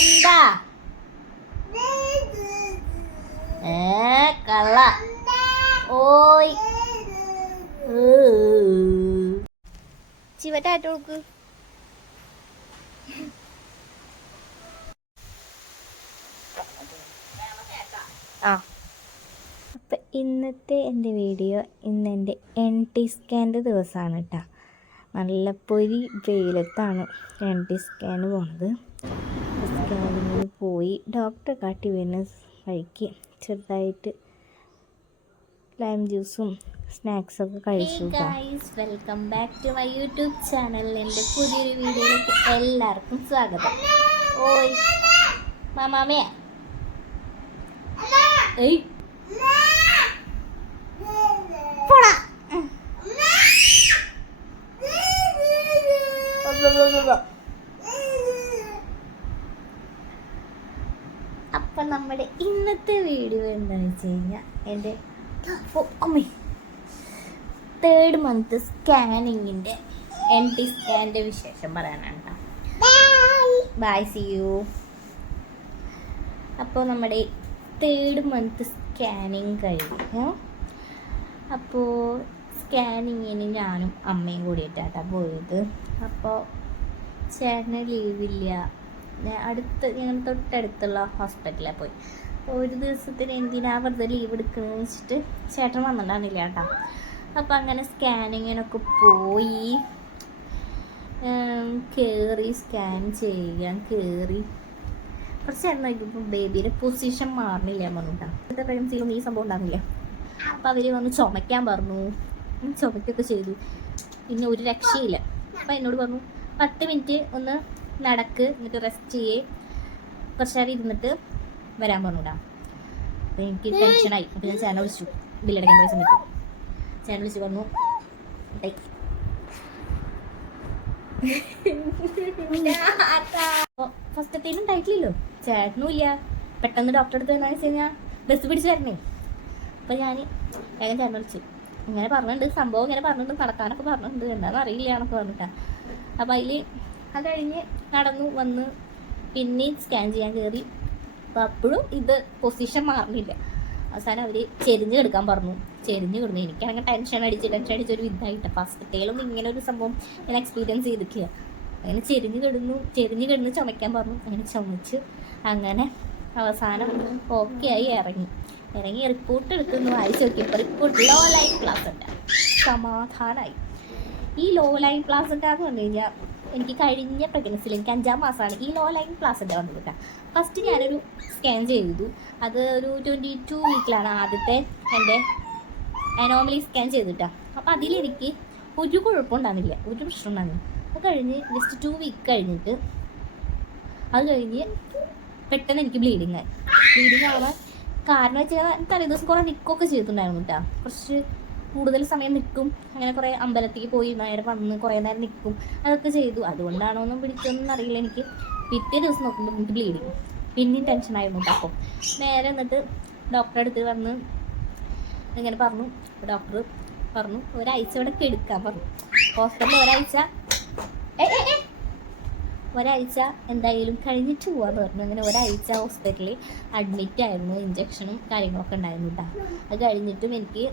എന്താ കള്ള ഓയ് ചിവറ്റാറ്റോക്ക് അപ്പം ഇന്നത്തെ എൻ്റെ വീഡിയോ ഇന്നെൻ്റെ NT സ്കാൻ്റെ ദിവസമാണ് കേട്ടോ. നല്ല പൊരി വെയിലത്താണ് NT സ്കാന് പോണത്. സ്കാനിങ്ങിന് പോയി ഡോക്ടറെ കാട്ടി വരുന്ന വഴിക്ക് ചെറുതായിട്ട് ലൈം ജ്യൂസും സ്നാക്സൊക്കെ കഴിച്ചു. Welcome back to my YouTube channel. എൻ്റെ പുതിയൊരു വീഡിയോയിലേക്ക് എല്ലാവർക്കും സ്വാഗതം. ഓയ് മാമാമേ ഏയ് അപ്പം നമ്മുടെ ഇന്നത്തെ വീഡിയോ എന്താണെന്ന് വെച്ച് കഴിഞ്ഞാൽ എൻ്റെ 3rd മന്ത് സ്കാനിങ്ങിൻ്റെ NT സ്കാൻ്റെ വിശേഷം പറയാനാണ് കേട്ടോ. Bye see you. അപ്പോൾ നമ്മുടെ 3rd മന്ത് സ്കാനിങ് കഴിഞ്ഞു. അപ്പോൾ സ്കാനിങ്ങിന് ഞാനും അമ്മയും കൂടിയിട്ടാണ് പോയത്. അപ്പോൾ ചേട്ടന് ലീവില്ല. ഞങ്ങൾ തൊട്ടടുത്തുള്ള ഹോസ്പിറ്റലിൽ പോയി. അപ്പോൾ ഒരു ദിവസത്തിന് എന്തിനാ വെറുതെ ലീവ് എടുക്കണമെന്ന് വെച്ചിട്ട് ചേട്ടൻ വന്നിട്ടുണ്ടായിരുന്നില്ല കേട്ടോ. അപ്പോൾ അങ്ങനെ സ്കാനിങ്ങിനൊക്കെ പോയി കയറി സ്കാൻ ചെയ്യാൻ കയറി. കുറച്ച് നേരം നോക്കിയപ്പോൾ ബേബിയുടെ പൊസിഷൻ മാറുന്നില്ല പറഞ്ഞിട്ടാ. ഇപ്പോഴത്തെ പ്രഗ്നൻസിയിലും ഈ സംഭവം ഉണ്ടാകുന്നില്ല. അപ്പോൾ അവർ വന്ന് ചുമയ്ക്കാൻ പറഞ്ഞു. ചുമയ്ക്കൊക്കെ ചെയ്തു. പിന്നെ ഒരു രക്ഷയില്ല. അപ്പോൾ എന്നോട് പറഞ്ഞു 10 മിനിറ്റ് ഒന്ന് നടക്ക്, എന്നിട്ട് റെസ്റ്റ് ചെയ്യേ, കുറച്ച് നേരം ഇരുന്നിട്ട് വരാൻ പറഞ്ഞുവിടാം. അപ്പോൾ എനിക്ക് ടെൻഷനായി. അപ്പോൾ ഞാൻ ചേട്ടനെ വിളിച്ചു. ബില്ലടയ്ക്കാൻ പോയ സമയത്ത് ചേട്ടനെ വിളിച്ച് പറഞ്ഞു ഫസ്റ്റത്തേനും ഉണ്ടായിട്ടില്ലല്ലോ. ചേട്ടനും ഇല്ല. പെട്ടെന്ന് ഡോക്ടറെ അടുത്ത് എന്താണെന്ന് വെച്ച് കഴിഞ്ഞാൽ ബസ് പിടിച്ച് തരണേ. അപ്പോൾ ഞാൻ വേഗം ചേട്ടനെ വിളിച്ചു. ഇങ്ങനെ പറഞ്ഞിട്ടുണ്ട്, സംഭവം ഇങ്ങനെ പറഞ്ഞിട്ടുണ്ട്, നടക്കാനൊക്കെ പറഞ്ഞിട്ടുണ്ട്, എന്താണെന്ന് അറിയില്ല എന്നൊക്കെ പറഞ്ഞിട്ടാണ്. അപ്പോൾ അതിൽ അത് കഴിഞ്ഞ് നടന്നു വന്ന് പിന്നെയും സ്കാൻ ചെയ്യാൻ കയറി. അപ്പോൾ അപ്പോഴും ഇത് പൊസിഷൻ മാറുന്നില്ല. അവസാനം അവർ ചെരിഞ്ഞ് കിടക്കാൻ പറഞ്ഞു. ചെരിഞ്ഞ് കിടന്നു. എനിക്കാണെങ്കിൽ ടെൻഷൻ അടിച്ചൊരു ഇതായിട്ട് ഫസ്റ്റത്തേലും ഇങ്ങനെ ഒരു സംഭവം ഞാൻ എക്സ്പീരിയൻസ് ചെയ്തിട്ടില്ല. അങ്ങനെ ചെരിഞ്ഞ് കിടന്ന് ചുമയ്ക്കാൻ പറഞ്ഞു. അങ്ങനെ ചുമച്ച് അങ്ങനെ അവസാനം ഓക്കെ ആയി ഇറങ്ങി റിപ്പോർട്ട് എടുത്തൊന്ന് വായിച്ച് നോക്കിയപ്പോൾ റിപ്പോർട്ട് ലോ ലൈൻ പ്ലാസൻ്റ. സമാധാനമായി. ഈ ലോ ലൈൻ പ്ലാസൻ്റ എന്ന് പറഞ്ഞു കഴിഞ്ഞാൽ എനിക്ക് കഴിഞ്ഞ പ്രഗ്നൻസിയിൽ എനിക്ക് 5ാം മാസമാണ് ഈ ലോ ലൈൻ പ്ലാസൻ്റ വന്നത് കേട്ടോ. ഫസ്റ്റ് ഞാനൊരു സ്കാൻ ചെയ്തു. അത് ഒരു 22 വീക്കിലാണ് ആദ്യത്തെ എൻ്റെ അനോമലി സ്കാൻ ചെയ്തിട്ടാണ്. അപ്പോൾ അതിലെനിക്ക് ഒരു കുഴപ്പമുണ്ടാകുന്നില്ല, ഒരു പ്രശ്നം ഉണ്ടാകുന്നില്ല. അത് കഴിഞ്ഞ് ജസ്റ്റ് 2 വീക്ക് കഴിഞ്ഞിട്ട് അത് കഴിഞ്ഞ് പെട്ടെന്ന് എനിക്ക് ബ്ലീഡിങ് ആവാൻ കാരണം വെച്ചാൽ തലേ ദിവസം കുറേ നിൽക്കുകയൊക്കെ ചെയ്തിട്ടുണ്ടായിരുന്നു കേട്ടോ. കുറച്ച് കൂടുതൽ സമയം നിൽക്കും. അങ്ങനെ കുറേ അമ്പലത്തേക്ക് പോയി നേരെ വന്ന് കുറേ നേരം നിൽക്കും. അതൊക്കെ ചെയ്തു. അതുകൊണ്ടാണോ ഒന്നും പിടിച്ചൊന്നും അറിയില്ല എനിക്ക്. പിറ്റേ ദിവസം നോക്കുമ്പോൾ എനിക്ക് ബ്ലീഡിങ്. പിന്നെയും ടെൻഷനായിരുന്നു കേട്ടോ. അപ്പോൾ നേരെ എന്നിട്ട് ഡോക്ടറെ അടുത്ത് വന്ന് ഇങ്ങനെ പറഞ്ഞു. ഡോക്ടർ പറഞ്ഞു ഒരാഴ്ച ഇവിടെ എടുക്കാൻ പറഞ്ഞു. ഹോസ്പിറ്റലിൽ ഒരാഴ്ച എന്തായാലും കഴിഞ്ഞിട്ട് പോകാമെന്ന് പറഞ്ഞു. അങ്ങനെ ഒരാഴ്ച ഹോസ്പിറ്റലിൽ അഡ്മിറ്റ് ആയിരുന്നു. ഇഞ്ചക്ഷനും കാര്യങ്ങളൊക്കെ ഉണ്ടായിരുന്നു കേട്ടോ. അത് കഴിഞ്ഞിട്ടും എനിക്ക്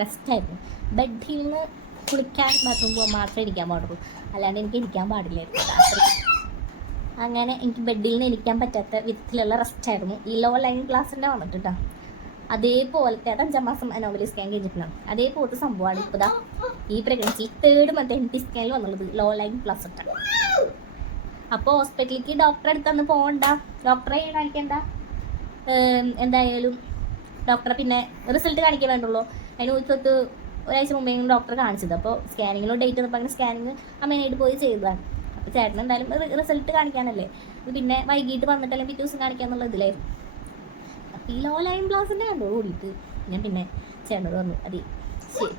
റെസ്റ്റായിരുന്നു. ബെഡിൽ നിന്ന് കുളിക്കാൻ പറ്റുമ്പോൾ മാത്രമേ ഇരിക്കാൻ പാടുള്ളൂ, അല്ലാണ്ട് എനിക്ക് ഇരിക്കാൻ പാടില്ലായിരുന്നു രാത്രി. അങ്ങനെ എനിക്ക് ബെഡിൽ നിന്ന് ഇരിക്കാൻ പറ്റാത്ത വിധത്തിലുള്ള റെസ്റ്റായിരുന്നു. ഈ ലോ ലൈൻ ക്ലാസ്സിൻ്റെ വന്നിട്ട് കേട്ടോ. അതേപോലത്തെ അത് 5ാം മാസം അനോമലി സ്കാൻ കഴിഞ്ഞിട്ടുണ്ടാകും. അതേപോലത്തെ സംഭവമാണ് ഇപ്പോൾ ഈ പ്രഗ്നൻസി 3rd മന്ത് NT സ്കാനിൽ വന്നുള്ളത് ലോ ലൈൻ പ്ലാസൻ്റ. അപ്പോൾ ഹോസ്പിറ്റലിലേക്ക് ഡോക്ടറെ അടുത്തൊന്നും പോകണ്ട, ഡോക്ടറെ കാണിക്കണ്ട. എന്തായാലും ഡോക്ടറെ പിന്നെ റിസൾട്ട് കാണിക്കാൻ വേണ്ടുള്ളൂ. അതിന് ഒരാഴ്ച മുമ്പേ ഡോക്ടറെ കാണിച്ചത്. അപ്പോൾ സ്കാനിങ്ങിലോ ഡേറ്റ് വന്നപ്പോൾ അങ്ങനെ സ്കാനിങ് അമ്മേനായിട്ട് പോയി ചെയ്തതാണ്. അപ്പോൾ ചേട്ടൻ എന്തായാലും റിസൾട്ട് കാണിക്കാനല്ലേ, അത് പിന്നെ വൈകിട്ട് വന്നിട്ടല്ലേ പിറ്റേ ദിവസം കാണിക്കാന്നുള്ള ഇതിലായിരുന്നു. അപ്പോൾ ഈ ലോ ലൈൻ പ്ലാസിൻ്റെ കണ്ടോളൂ കൂടിയിട്ട് ഞാൻ പിന്നെ ചേട്ടനോട് പറഞ്ഞു അതെ ശരി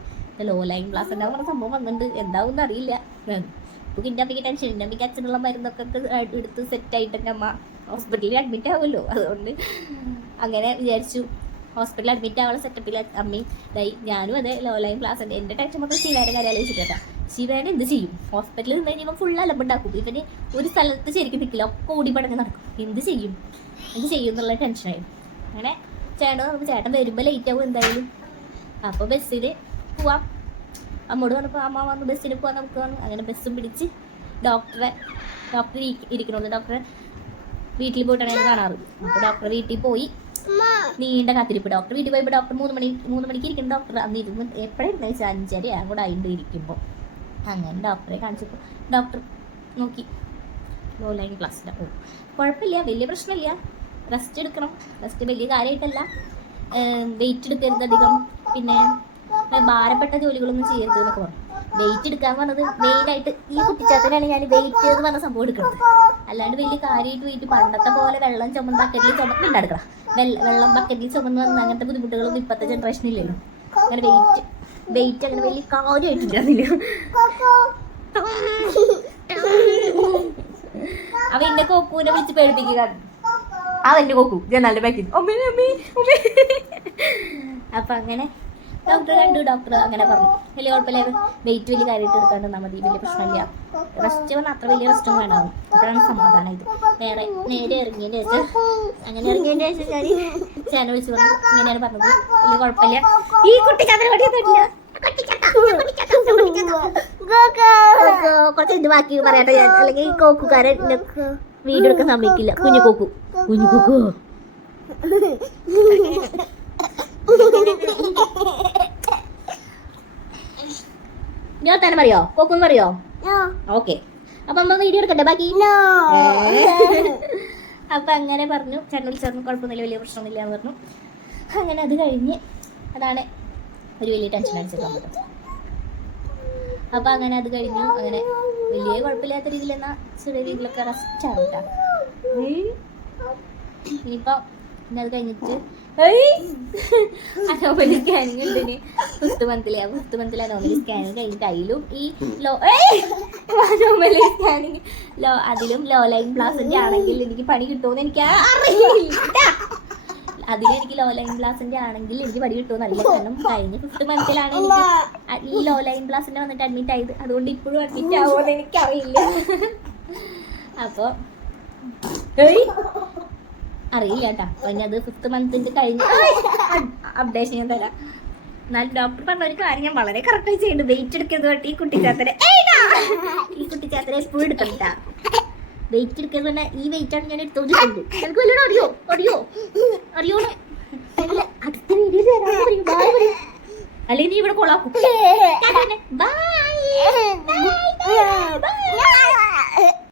ലോ ലൈൻ പ്ലാസിൻ്റെ പറഞ്ഞ സംഭവം വന്നിട്ടുണ്ട്, എന്താവും അറിയില്ല. ഇപ്പോൾ എൻ്റെ അമ്മയ്ക്ക് ടെൻഷൻ. എൻ്റെ അമ്മയ്ക്ക് അച്ഛനുള്ള മരുന്നൊക്കെ എടുത്ത് സെറ്റായിട്ട് എൻ്റെ അമ്മ ഹോസ്പിറ്റലിൽ അഡ്മിറ്റ് ആവുമല്ലോ. അതുകൊണ്ട് അങ്ങനെ വിചാരിച്ചു ഹോസ്പിറ്റലിൽ അഡ്മിറ്റ് ആവാനുള്ള സെറ്റപ്പിൽ അമ്മയും ഇതായി. ഞാനും അതെ ലോ ലൈൻ പ്ലാസൻ്റ. എൻ്റെ ടെൻഷൻ മൊത്തം ശീലാരുടെ കാര്യം ആലോചിച്ചിട്ടാണ്. ശിവേനെ എന്ത് ചെയ്യും? ഹോസ്പിറ്റലിൽ നിന്ന് കഴിഞ്ഞാൽ ഫുൾ അലമ്പുണ്ടാക്കും. ഇവന് ഒരു സ്ഥലത്ത് ശരിക്കും നിൽക്കില്ല, ഒക്കെ ഓടിപ്പടങ്ങി നടക്കും. എന്ത് ചെയ്യും എന്നുള്ള ടെൻഷനായിരുന്നു. അങ്ങനെ ചേട്ടൻ വരുമ്പോൾ ലേറ്റ് ആവും എന്തായാലും. അപ്പോൾ ബസ്സിന് പോവാം. അമ്മോട് വന്നപ്പോൾ അമ്മ വന്ന് ബസ്സിന് പോകാൻ നമുക്ക് വന്നു. അങ്ങനെ ബസ്സും പിടിച്ച് ഡോക്ടർ ഇരിക്കണുള്ളൂ. ഡോക്ടറെ വീട്ടിൽ പോയിട്ടാണ് ഞാൻ കാണാറ്. അപ്പോൾ ഡോക്ടറെ വീട്ടിൽ പോയി നീണ്ട കാത്തിരിപ്പ്. ഡോക്ടർ വീട്ടിൽ പോയപ്പോൾ ഡോക്ടർ 3 മണിക്ക് ഇരിക്കുന്ന ഡോക്ടർ അന്ന് ഇരുന്ന് എപ്പോഴായിരുന്നു വെച്ചാൽ 5:30 കൂടെ ആയിട്ട് ഇരിക്കുമ്പോൾ. അങ്ങനെ ഡോക്ടറെ കാണിച്ചപ്പോൾ ഡോക്ടർ നോക്കി ലോ ലൈൻ ക്ലാസ്സിലാണ്. ഓ കുഴപ്പമില്ല, വലിയ പ്രശ്നമില്ല, റെസ്റ്റ് എടുക്കണം. റെസ്റ്റ് വലിയ കാര്യമായിട്ടല്ല, വെയിറ്റ് എടുക്കരുത് അധികം, പിന്നെ ഭാരപ്പെട്ട ജോലികളൊന്നും ചെയ്യരുത് എന്നൊക്കെ പറഞ്ഞു. വെയിറ്റ് എടുക്കാൻ പറഞ്ഞത് മെയിനായിട്ട് ഈ കുട്ടിച്ചാത്തനാണ് ഞാൻ വെയിറ്റ് എന്ന് പറഞ്ഞ സംഭവം എടുക്കുന്നത്. അല്ലാണ്ട് വലിയ കാര്യമായിട്ട് വെയിറ്റ് പണ്ടത്തെ പോലെ വെള്ളം ചുമന്ന് ബക്കറ്റിൽ ചുമന്നുണ്ടാക്കണം. വെള്ളം ബക്കറ്റിൽ ചുമന്ന് വന്ന് അങ്ങനത്തെ ബുദ്ധിമുട്ടുകളൊന്നും ഇപ്പോഴത്തെ ജനറേഷനില്ലല്ലോ. അങ്ങനെ വെയിറ്റ് അങ്ങനെ വലിയ കാര്യമായിട്ടില്ല അതില്. അവ എന്റെ കോക്കൂനെ വിളിച്ച് പേടിപ്പിക്കുക. അവന്റെ കോക്കു ജനാലിന്റെ ബാക്കിൽ. അപ്പൊ അങ്ങനെ ഡോക്ടർ കണ്ടു. ഡോക്ടർ അങ്ങനെ പറഞ്ഞു വലിയ കുഴപ്പമില്ല, വെയിറ്റ് വലിയ കാര്യമായിട്ട് എടുക്കാണ്ട് വന്നാൽ മതി, വലിയ പ്രശ്നമില്ല. റെസ്റ്റ് പറഞ്ഞാൽ അത്ര വലിയ റെസ്റ്റൊന്നും വേണ്ടാവും. അപ്പോഴാണ് സമാധാനം. ഇത് നേരെ ഇറങ്ങിയതിന് ശേഷം അങ്ങനെ ഇറങ്ങിയതിന് ശേഷം ചേട്ടനെ വിളിച്ച് പറഞ്ഞു ഇങ്ങനെയാണ് പറഞ്ഞത്, വലിയ കുഴപ്പമില്ല. ഈ കുട്ടി ചന്ദ്രപടിയൊന്നുമില്ല, കുറച്ച് എന്ത് ബാക്കി പറയാട്ടെ ഞാൻ, അല്ലെങ്കിൽ ഈ കോക്കുകാരൻ വീഡിയോ എടുക്കാൻ സമ്മതിക്കില്ല. കുഞ്ഞു കോക്കു ഞാൻ തന്നെ പറയോ? കോക്കുന്ന് പറയോ? ഓക്കെ. അപ്പൊ അമ്മ വീഡിയോ എടുക്കട്ടെ ബാക്കി? അപ്പൊ അങ്ങനെ പറഞ്ഞു. ചേട്ടൻ വിളിച്ചു, കുഴപ്പമൊന്നുമില്ല, വലിയ പ്രശ്നമൊന്നുമില്ല എന്ന് പറഞ്ഞു. അങ്ങനെ അത് കഴിഞ്ഞ് അതാണ് ഒരു വലിയ ടെൻഷൻ അടിച്ചത്. അപ്പൊ അങ്ങനെ അത് കഴിഞ്ഞു. അങ്ങനെ വലിയ കുഴപ്പമില്ലാത്ത രീതിയിൽ എന്നാൽ ചെറിയ രീതിയിലൊക്കെ റെസ്റ്റ് ആണ് കേട്ടോ. ഇനിയിപ്പോ പിന്നെ അത് കഴിഞ്ഞിട്ട് അനോമലി സ്കാനിങ് ഉണ്ട്. ഫിഫ്ത്ത് മന്തിലെ അനോമലി സ്കാനിങ് കഴിഞ്ഞിട്ട് അതിലും ഈ അനോമലി സ്കാനിങ് അതിലും ലോ ലൈൻ പ്ലാസന്റ് ആണെങ്കിൽ എനിക്ക് പണി കിട്ടുമെന്ന് എനിക്ക് അറിയില്ല. അതിലെനിക്ക് ലോ ലൈൻ പ്ലാസന്റ് ആണെങ്കിൽ എനിക്ക് പണി കിട്ടുമെന്ന് അറിയില്ല. കാരണം കഴിഞ്ഞ 5th മന്തിലാണ് എനിക്ക് ഈ ലോ ലൈൻ പ്ലാസന്റ് വന്നിട്ട് അഡ്മിറ്റ് ആയത്. അതുകൊണ്ട് ഇപ്പോഴും അഡ്മിറ്റ് ആവുമെന്ന് എനിക്കറിയില്ല. അപ്പോൾ അറിയില്ല കേട്ടോ. പിന്നെ അത് 5th മന്തിന്റെ കഴിഞ്ഞ് അപ്ഡേഷൻ ഞാൻ തരാം. എന്നാൽ ഡോക്ടർ പറഞ്ഞ ഒരു കാര്യം ഞാൻ വളരെ കറക്റ്റായി ചെയ്യുന്നുണ്ട്. വെയിറ്റ് എടുക്കരുത് കേട്ടോ. ഈ കുട്ടിച്ചാത്തനെ എപ്പോഴും എടുക്കണ്ട. വെയിറ്റ് എടുക്കരുത് പറഞ്ഞാൽ ഈ വെയിറ്റാണ് ഞാൻ എടുത്തോണ്ടിരിക്കുന്നത്. എനിക്ക് വല്ലതും അറിയോ അടുത്ത വീഡിയോ അല്ലെങ്കിൽ നീ ഇവിടെ കൊള്ളാക്കും. ബൈ.